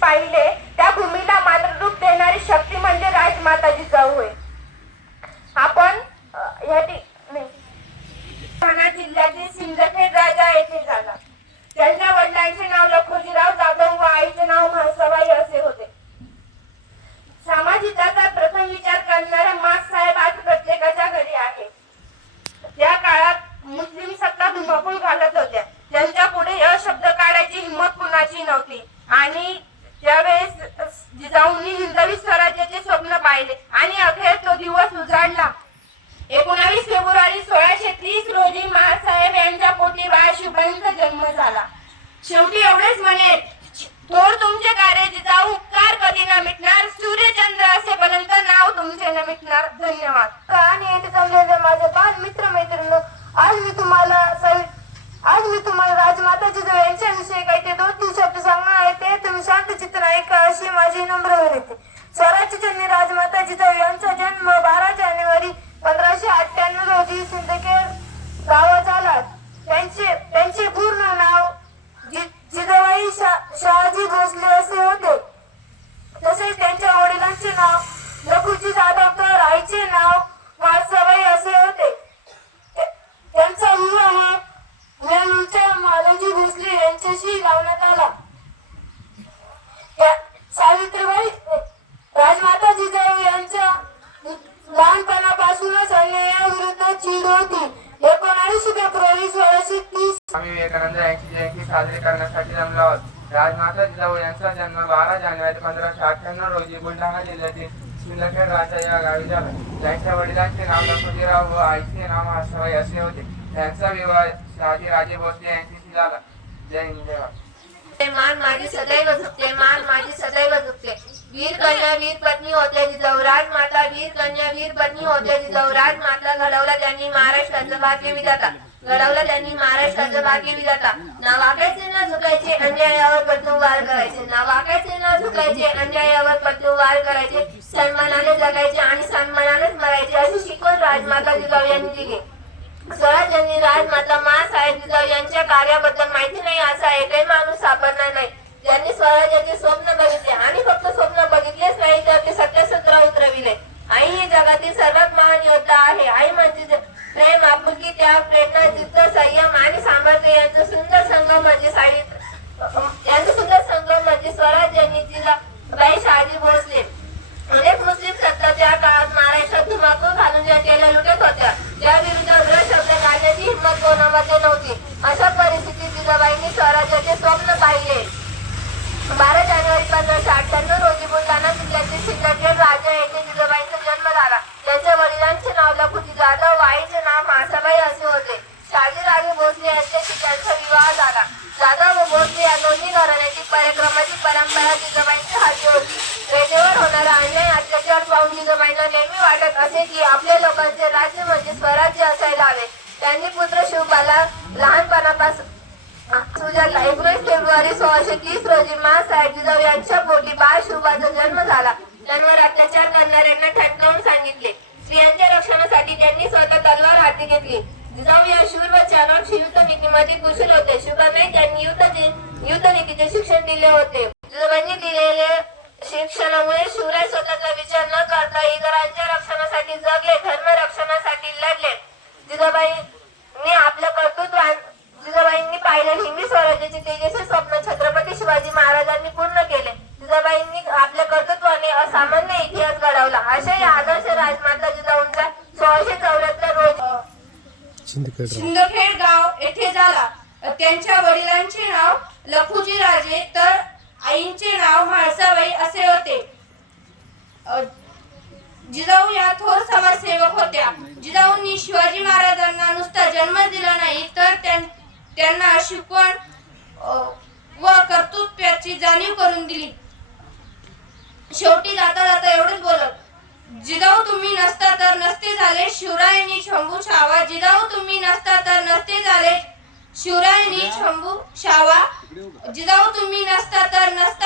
पाहिले त्या भूमीला मातृरूप देणारी शक्ती म्हणजे राजमाता जिजाऊ होय. आपण ठाणे जिल्ह्यातील सिंदखेड राजा येथे झाला. त्यांच्या वडिलांचे नाव लखुजीराव जाधव व आईचे नाव म्हाळसाबाई असे होते. सामाजिकाचा प्रथम विचार करणारा माँसाहेब आज प्रत्येकाच्या घरी आहे. त्या काळात मुस्लिम सत्ता धुमाकूळ घालत होत्या. त्यांच्या पुढे शब्द काढायची हिंमत कुणाची नव्हती आणि त्यावेळेस जिजाऊंनी हिंदवी स्वराज्याचे स्वप्न पाहिले आणि अखेर तो दिवस उजाडला. 19 फेब्रुवारी 1630 रोजी माँसाहेब यांच्या पोटी बाळ शुभाईंचा जन्म झाला. शेवटी एवढेच म्हणेल, थोर तुमचे कार्य जिजाऊ, उपकार कधी न मिटणार, सूर्यचंद्र असेपर्यंत नाव तुमचे न मिटणार. धन्यवाद. आणि येथे जमलेले माझे बाल मित्र मैत्रिणी, आज मी तुम्हाला राजमाता जिजाऊ यांच्याविषयी काही ते 2-3 शब्द सांगणार आहे. ते तुम्ही शांत चित्त ऐका अशी माझी नम्र विनंती. स्वराज्य जननी राजमाता जिजाऊ यांचा जन्म 12 जानेवारी 1598 रोजी सिंदखेड गावात झाला. त्यांचे पूर्ण नाव जिजाबाई शहाजी भोसले असे होते. तसेच त्यांच्या वडिलांचे नाव लखुजी जाधव तर आईचे नाव म्हाळसाबाई असे होते. त्यांचा विवाह वेळूरच्या मालोजी भोसले यांच्याशी लावण्यात आला. सावित्रीबाई राजमाता जिजाऊ यांच्या लहानपणापासूनच अन्यायाविरुद्ध चीड होती. 19 फेब्रुवारी 1630 स्वामी विवेकानंद यांची जयंती साजरी करण्यासाठी जमलो आहोत. राजमाता जिजाऊ यांचा जन्म 12 जानेवारी 1598 रोजी बुलढाणा जिल्ह्यातील सिंदखेड राजा या गावी झाला. त्यांच्या वडिलांचे नाव लखुजीराव व आईचे नाव म्हाळसाबाई असे होते. त्यांचा विवाह शहाजी राजे भोसले यांच्याशी झाला. जय हिंद, जय भारत. मान माझी सदैव झुकते, मान माझी सदैव झुकते. वीर कन्या वीर पत्नी होत्या जिजाऊ, राजमाता वीर कन्या वीर पत्नी होत्या जिजाऊ. राजमाता घडवला त्यांनी महाराष्ट्राचं भाग्य विधाता, घडवला त्यांनी महाराष्ट्राचं भाग्य विधाता. ना वाकायचे ना झुकायचे, अन्यायावर पलटवार करायचे. ना वाकायचे ना झुकायचे, अन्यायावर पलटवार करायचे. सन्मानाने जगायचे आणि सन्मानानेच मरायचे अशी शिकवण राजमाता जिजाऊ यांनी दिली. स्वराज्यांनी राजमाता माँसाहेब जिजाऊ यांच्या कार्याबद्दल माहिती नाही असा एकही माणूस सापडणार नाही ज्यांनी स्वराज्याचे स्वप्न बघितले आणि फक्त स्वप्न बघितलेच नाही तर ते सत्यासत्रा उतरविले. आई ही जगातील सर्वात महान योद्धा आहे. आई म्हणजे प्रेम, आपुलकी, त्याग, प्रेरणा, जिद्द, संयम आणि सामर्थ्य यांचं सुंदर संगम म्हणजे स्वराज्यांनी जिजाबाई शहाजी भोसले. अनेक मुस्लिम सत्ता त्या काळात महाराष्ट्रात धुमाकूळ घालून जनतेला लुटत होत्या. त्याविरुद्ध उग्र शब्द काढण्याची हिंमत कोणामध्ये नव्हती. अशा परिस्थितीत जिजाबाईंनी स्वराज्याचे स्वप्न पाहिले. 12 जानेवारी 1598 रोजी बुलढाणा जिल्ह्यातील सिंदखेड राजा येथे जिजाबाईंचा जन्म झाला. त्यांच्या वडिलांचे नाव लखुजी जाधव व आईचे नाव म्हाळसाबाई असे होते. शहाजी राजे भोसले यांच्याशी त्यांचा विवाह झाला. जाधव व भोसले या दोन्ही घराण्याची परिक्रमाची परंपरा जिजाबाईंच्या हाती होती. रेषेवर होणारा अन्याय अत्याचार पाहून जिजाबाईंना नेहमी वाटत असे की आपल्या लोकांचे राज्य म्हणजे स्वराज्य असायला हवे. त्यांनी पुत्र शिवबाला लहानपणापासून 19 फेब्रुवारी 1630 रोजी माँसाहेब जिजाऊ यांच्या पोटी बाळ शुभाचा जन्म झाला. त्यांवर अत्याचार करणाऱ्यांना ठणकावून सांगितले. स्त्रियांच्या रक्षणासाठी त्यांनी स्वतः तलवार हाती घेतली. जिजाऊ या शूर व चाणक्य युद्धनीतीमध्ये कुशल होते. शुभांनाही त्यांनी युद्धनीतीचे शिक्षण दिले होते. जिजाबाईंनी दिलेले शिक्षणामुळे शिवराय स्वतःचा विचार न करता इतरांच्या रक्षणासाठी जगले, धर्म रक्षणासाठी लढले. जिजाबाईंनी पाहिलेले हिंदवी स्वराज्याचे तेजस्वी स्वप्न छत्रपती शिवाजी महाराजांनी पूर्ण केले. जिजाबाईंनी आपल्या कर्तृत्वाने असामान्य इतिहास घडवला. अशा या आदर्श राजमाता जिजाऊंचा 1674 रोजी सिंदखेड गाव येथे झाला. त्यांच्या वडिलांचे नाव लखुजी राजे तर आईंचे नाव म्हाळसाबाई असे होते. जिजाऊ या थोर समाजसेवक होत्या. जिजाऊंनी शिवाजी महाराजांना नुसता जन्म दिला नाही तर त्यांना शिकवण व कर्तृत्वाची जाणीव करून दिली. शेवटी जाता जाता एवढेच बोलत, जिजाऊ तुम्ही नसता तर नसते झाले शिवरायांनी शंभू छावा. जिजाऊ तुम्ही नसता तर नसते झाले शिवरायांनी शंभू छावा. जिजाऊ तुम्ही नसता तर नसते